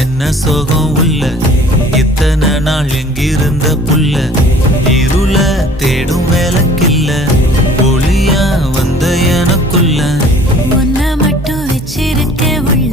என்ன சோகம் உள்ள இத்தனை நாள் எங்கிருந்த புல்ல இருள தேடும் வேலைக்கில்ல ஒளியா வந்த எனக்குள்ள உன்னை மட்டும் வச்சிருக்க உள்ள